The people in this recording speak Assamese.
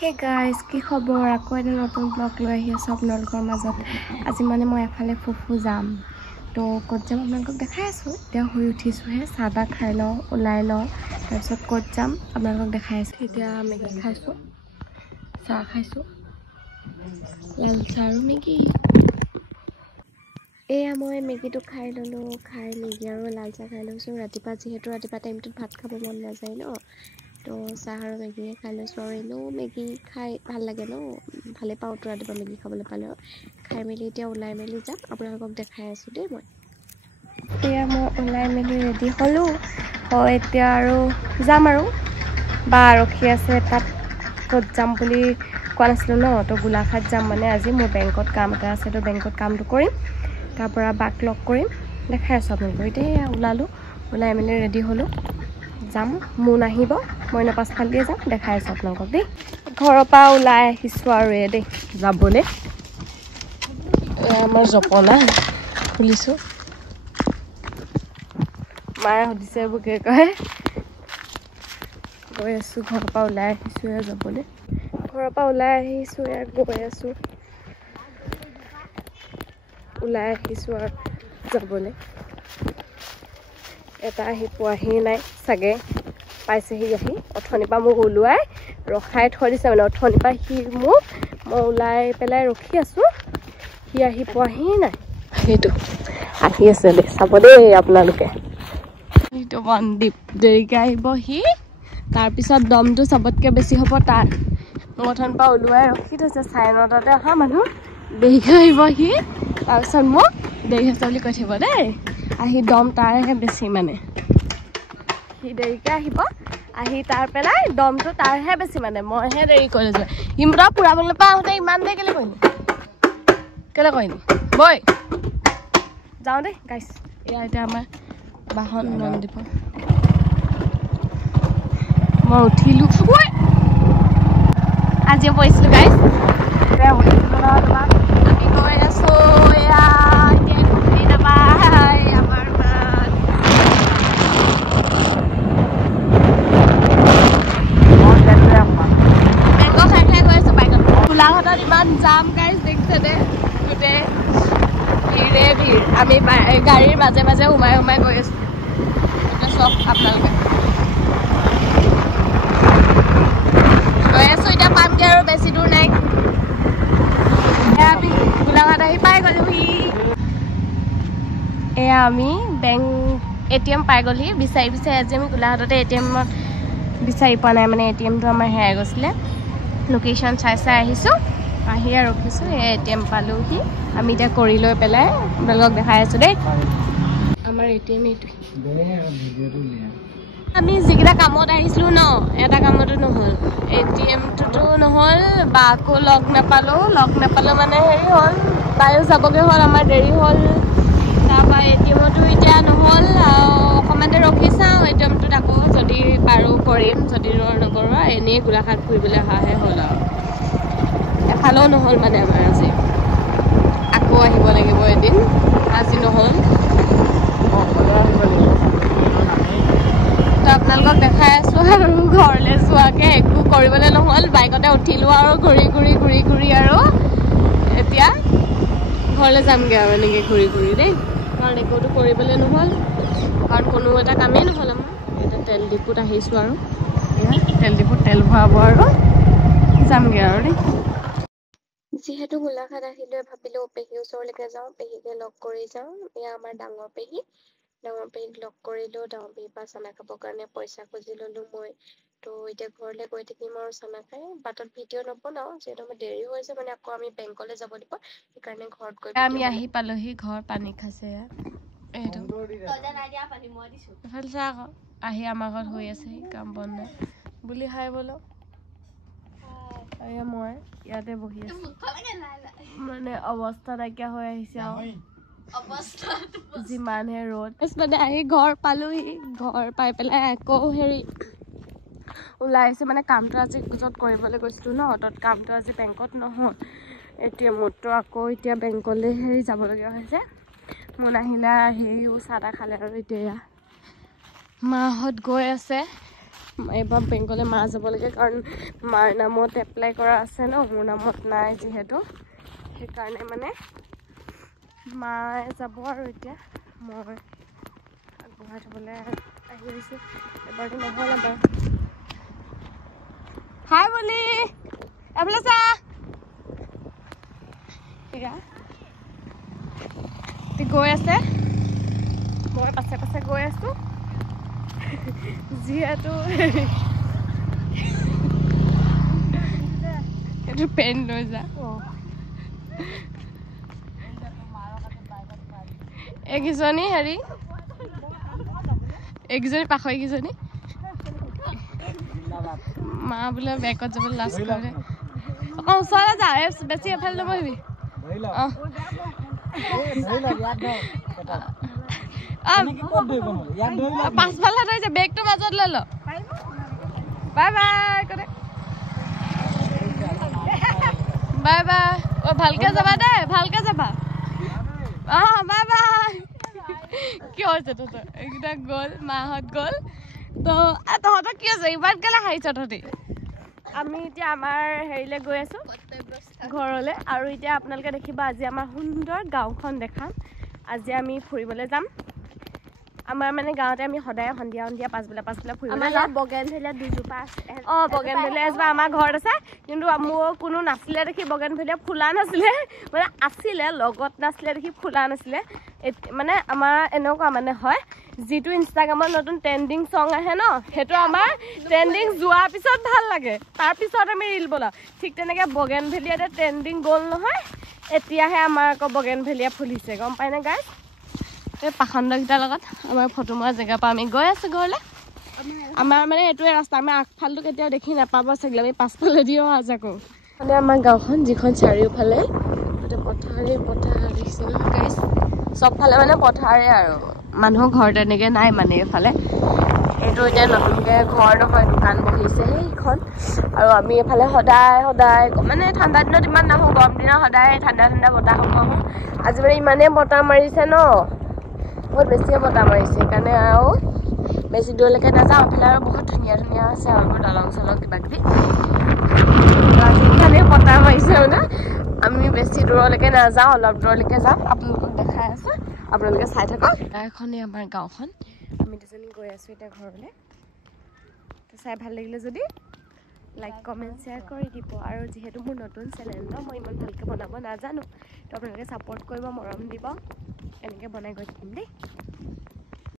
Hey guys, কি খবৰ? আকৌ এটা নতুন ব্লগ লৈ আহি আছোঁ আপোনালোকৰ মাজত। আজি মানে মই এফালে ফুফু যাম। তো ক'ত যাম আপোনালোকক দেখাই আছোঁ। এতিয়া শুই উঠিছোঁহে, চাহ তাহ খাই লওঁ, ওলাই লওঁ, তাৰপিছত ক'ত যাম আপোনালোকক দেখাই আছোঁ। এতিয়া মেগী খাইছোঁ, চাহ খাইছোঁ, লাল চাহ আৰু মেগী। এয়া মই মেগীটো খাই ল'লোঁ, খাই মেগী আৰু লাল চাহ খাই লৈছোঁ। ৰাতিপুৱা টাইমটোত ভাত খাব মন নাযায় ন, তো চাহ আৰু মেগীয়ে খাই লৈছোঁ। আৰু এনেও মেগী খাই ভাল লাগে ন, ভালেই পাওঁতো ৰাতিপুৱা মেগী খাবলৈ পালে। খাই মেলি এতিয়া ওলাই মেলি যাম, আপোনালোকক দেখাই আছোঁ দেই মই। এয়া মই ওলাই মেলি ৰেডি হ'লোঁ, হয় এতিয়া আৰু যাম আৰু। বা ৰখি আছে তাত, ক'ত যাম বুলি কোৱা নাছিলোঁ ন, তো গোলাঘাট যাম মানে আজি। মোৰ বেংকত কাম এটা আছে, তো বেংকত কামটো কৰিম, তাৰপৰা বাক লগ কৰিম, দেখাই আছোঁ আপোনালোকক। এতিয়া ওলালোঁ, ওলাই মেলি ৰেডি হ'লোঁ, যাম। মোন আহিব, মই পাছফাল দিয়ে যাম, দেখাই আছোঁ আপোনালোকক দেই। ঘৰৰ পৰা ওলাই আহিছোঁ আৰু দেই যাবলৈ। আমাৰ জপনা খুলিছোঁ, মায়ে সুধিছে এইবোৰ কি কয়। গৈ আছোঁ, ঘৰৰ পৰা ওলাই আহিছোঁ যাবলৈ। ঘৰৰ পৰা ওলাই আহিছোঁ, গৈ আছোঁ, ওলাই আহিছোঁ আৰু যাবলৈ। এটা আহি পোৱাহি নাই চাগে, পাইছেহি আহি। অথনিৰ পৰা মোক ওলোৱাই ৰখাই থৈ দিছে মানে, অথনিৰ পৰা মই ওলাই পেলাই ৰখি আছোঁ, সি আহি পোৱাহি নাই। সেইটো আহি আছে দেই, চাব দেই আপোনালোকে। সেইটো মনদ্বীপ, দেৰিকৈ আহিব সি, তাৰপিছত দমটো চবতকৈ বেছি হ'ব তাৰ। মোক অথনিৰ পৰা ওলোৱাই ৰখি থৈছে, 9:30 অহা মানুহ, দেৰিকৈ আহিব সি, তাৰপিছত মোক দেৰি হৈছে বুলি কৈ থাকিব দেই। আহি দম তাৰহে বেছি মানে, সি দেৰিকৈ আহিব, আহি তাৰ পেলাই দমটো তাৰহে বেছি মানে, মইহে দেৰি কৰি যোৱা। সি মোৰ ফুৰাবলৈ পৰা আহোঁতে ইমান দেৰি কেলৈ কৰিম বৈ যাওঁ দেই গাইছ। এয়া এতিয়া আমাৰ বাহন মনদ্বীপৰ, মই উঠিলোঁ, আজি পৰিছিলোঁ গাইছ। আমি গৈ আছোঁ, এয়া এতিয়া ঘূৰি নাপায় আমাৰ মেংগ' খাই খাই গৈ আছোঁ বাইকত। গোলাঘাটত ইমান জাম গাইছ, দেখিছে দে, গোটেই ভিৰে ভিৰ। আমি গাড়ীৰ মাজে মাজে সোমাই সোমাই গৈ আছোঁ, চব আপোনালোকে গৈ আছোঁ। এতিয়া পামগৈ আৰু, বেছি দূৰ নাই। আমি গোলাঘাট আহি পাই গ'লোহি। এয়া আমি বেংক ATM পাই গ'লহি। বিচাৰি আজি আমি গোলাঘাটতে ATMত বিচাৰি পোৱা নাই মানে, ATMটো আমাৰ হেৰাই গৈছিলে। লোকেশ্যন চাই আহিছোঁ, আহি আৰু ৰখিছোঁ, এই ATM পালোঁহি। আমি এতিয়া কৰি লৈ পেলাই আপোনালোকক দেখাই আছোঁ দেই। আমাৰ ATM এইটো। আমি যিকেইটা কামত আহিছিলোঁ ন, এটা কামতো নহ'ল, ATMটোতো নহ'ল, বা আকৌ লগ নাপালোঁ মানে হেৰি হ'ল, তাইও যাবগৈ হ'ল, আমাৰ দেৰি হ'ল। তাৰপৰা ATMতো এতিয়া নহ'ল, অকণমান দেৰি ৰখি চাওঁ, ATMটোত আকৌ যদি পাৰোঁ কৰিম, যদি নকৰোঁ এনেই গোলাঘাট ফুৰিবলৈ অহাহে হ'ল আৰু। এফালেও নহ'ল মানে আমাৰ আজি, আকৌ আহিব লাগিব এদিন, আজি নহ'ল। তো আপোনালোকক দেখাই আছোঁ আৰু ঘৰলৈ যোৱাকৈ একো কৰিবলৈ নহ'ল, বাইকতে উঠিলোঁ আৰু ঘূৰি আৰু এতিয়া ঘৰলৈ যামগৈ আৰু এনেকৈ ঘূৰি দেই। কাৰণ একোতো কৰিবলৈ নহ'ল, কাৰণ কোনো এটা কামেই নহ'ল আমাৰ। এতিয়া তেল ডিপুত আহিছোঁ আৰু এয়া তেল ডিপুত তেল ভৰাব আৰু যামগৈ আৰু দেই। যিহেতু গোলাঘাট আহিলে ভাবিলোঁ পেহীৰ ওচৰলৈকে যাওঁ, পেহীকে লগ কৰি যাওঁ। এয়া আমাৰ ডাঙৰ পেহীক লগ কৰিলোঁ, ডাঙৰ পেহীৰ পৰা চানা খাবৰ কাৰণে পইচা খুজি ল'লোঁ মই। তো এতিয়া ঘৰলৈ গৈ থাকিম আৰু চানা খাই। বাটত ভিডিঅ' নবনাওঁ, যিহেতু আমাৰ দেৰি হৈছে মানে, আকৌ আমি বেংকলৈ যাব দিব, সেইকাৰণে ঘৰত গৈ আমি আহি পালোহি। ঘৰ পানী খাইছে এইটো, এইফালে চা আকৌ, আহি আমাৰ ঘৰত শুই আছে, কাম বন নাই বুলি। হাই বোলো, মই ইয়াতে বহি আছোঁ, মানে অৱস্থা নাইকিয়া হৈ আহিছে আৰু যিমানহে ৰ'দ। মানে আহি ঘৰ পালোহি, ঘৰ পাই পেলাই আকৌ হেৰি ওলাই আহিছোঁ, মানে কামটো আজি য'ত কৰিবলৈ গৈছিলোঁ ন, তত কামটো আজি বেংকত নহ'ল, ATMতো আকৌ এতিয়া বেংকলৈ হেৰি যাবলগীয়া হৈছে। মন আহিলে আহিও চাহ তাহ খালে আৰু এতিয়া মাহঁত গৈ আছে এইবাৰ বেংকলৈ মা যাব লাগে কাৰণ মাৰ নামত এপ্লাই কৰা আছে ন মোৰ নামত নাই যিহেতু সেইকাৰণে মানে মায়ে যাব আৰু এতিয়া মই আগবঢ়াই থ'বলৈ আহি আহিছোঁ এবাৰতো নহ'ল এবাৰ হাই বুলি এফালে চা গৈ আছে মই পাছে পাছে গৈ আছোঁ যিহেতু এইটো পেন লৈ যা এইকেইজনী হেৰি এইকেইজনী পাখৰিকেইজনী মা বোলে বেগত যাবলৈ লাজ কৰে অকণ ওচৰলৈ যা বেছি এফালে নবহিবি পাছফালে থৈছে বেগটো মাজত লৈ ল বাই বাই কৰে বাই বাই অ' ভালকে যাবা দেই ভালকে যাবা বাই বাই কি হৈছে তহঁতৰ এইকেইটা গ'ল মাহঁত গ'ল তো তহঁতৰ কি আছে ইমান কেলে হাঁহিছ তহঁতি আমি এতিয়া আমাৰ হেৰিলৈ গৈ আছোঁ ঘৰলৈ আৰু এতিয়া আপোনালোকে দেখিব আজি আমাৰ সুন্দৰ গাঁওখন দেখাম আজি আমি ফুৰিবলৈ যাম আমাৰ মানে গাঁৱতে আমি সদায় সন্ধিয়া সন্ধিয়া পাছবেলা ফুৰিবলৈ যাওঁ বগেনভেলিয়া দুজোপা বগেনভেলিয়া এজোপা আমাৰ ঘৰত আছে কিন্তু মোৰ কোনো নাছিলে দেখি বগেনভেলিয়া ফুলা নাছিলে মানে আছিলে লগত নাছিলে দেখি ফুলা নাছিলে মানে আমাৰ এনেকুৱা মানে হয় যিটো ইনষ্টাগ্ৰামত নতুন ট্ৰেণ্ডিং চং আহে ন সেইটো আমাৰ ট্ৰেণ্ডিং যোৱাৰ পিছত ভাল লাগে তাৰপিছত আমি ৰিল বনাওঁ ঠিক তেনেকৈ বগেনভেলিয়া এতিয়া ট্ৰেণ্ডিং গ'ল নহয় এতিয়াহে আমাৰ আকৌ বগেনভেলিয়া ফুলিছে গম পায়নে গাইজ এই পাখণ্ডকেইটাৰ লগত আমাৰ ফটো মৰা জেগাৰ পৰা আমি গৈ আছোঁ ঘৰলৈ আমাৰ মানে এইটোৱে ৰাস্তা আমি আগফালটো কেতিয়াও দেখি নাপাব চাগে আমি পাছফালে দিও অহা যোৱা কৰোঁ মানে আমাৰ গাঁওখন যিখন চাৰিওফালে গোটেই পথাৰ দেখিছে ন গাইজ চবফালে মানে পথাৰে আৰু মানুহৰ ঘৰ তেনেকৈ নাই মানে এইফালে এইটো এতিয়া নতুনকৈ ঘৰ নহয় দোকান বহিছে সেইখন আৰু আমি এইফালে সদায় মানে ঠাণ্ডা দিনত ইমান নাহোঁ গৰম দিনত সদায় ঠাণ্ডা বতাহ আহোঁ আজি মানে ইমানেই বতাহ মাৰিছে ন বহুত বেছিয়ে বতাহ মাৰিছে সেইকাৰণে আৰু বেছি দূৰলৈকে নাযাওঁ এইফালে আৰু বহুত ধুনীয়া আছে আৰু দলং চলং কিবাকিবি আজি ইমানেই বতাহ মাৰিছে মানে আমি বেছি দূৰলৈকে নাযাওঁ অলপ দূৰলৈকে যাম আপোনালোকক দেখাই আছোঁ আপোনালোকে চাই থাকক এখনেই আমাৰ গাঁওখন আমি দুজনী গৈ আছোঁ এতিয়া ঘৰলৈ তো চাই ভাল লাগিলে যদি লাইক কমেণ্ট শ্বেয়াৰ কৰি দিব আৰু যিহেতু মোৰ নতুন চেনেল ন মই ইমান ভালকৈ বনাব নাজানো তো আপোনালোকে ছাপোৰ্ট কৰিব মৰম দিব এনেকৈ বনাই গৈ থাকিম দেই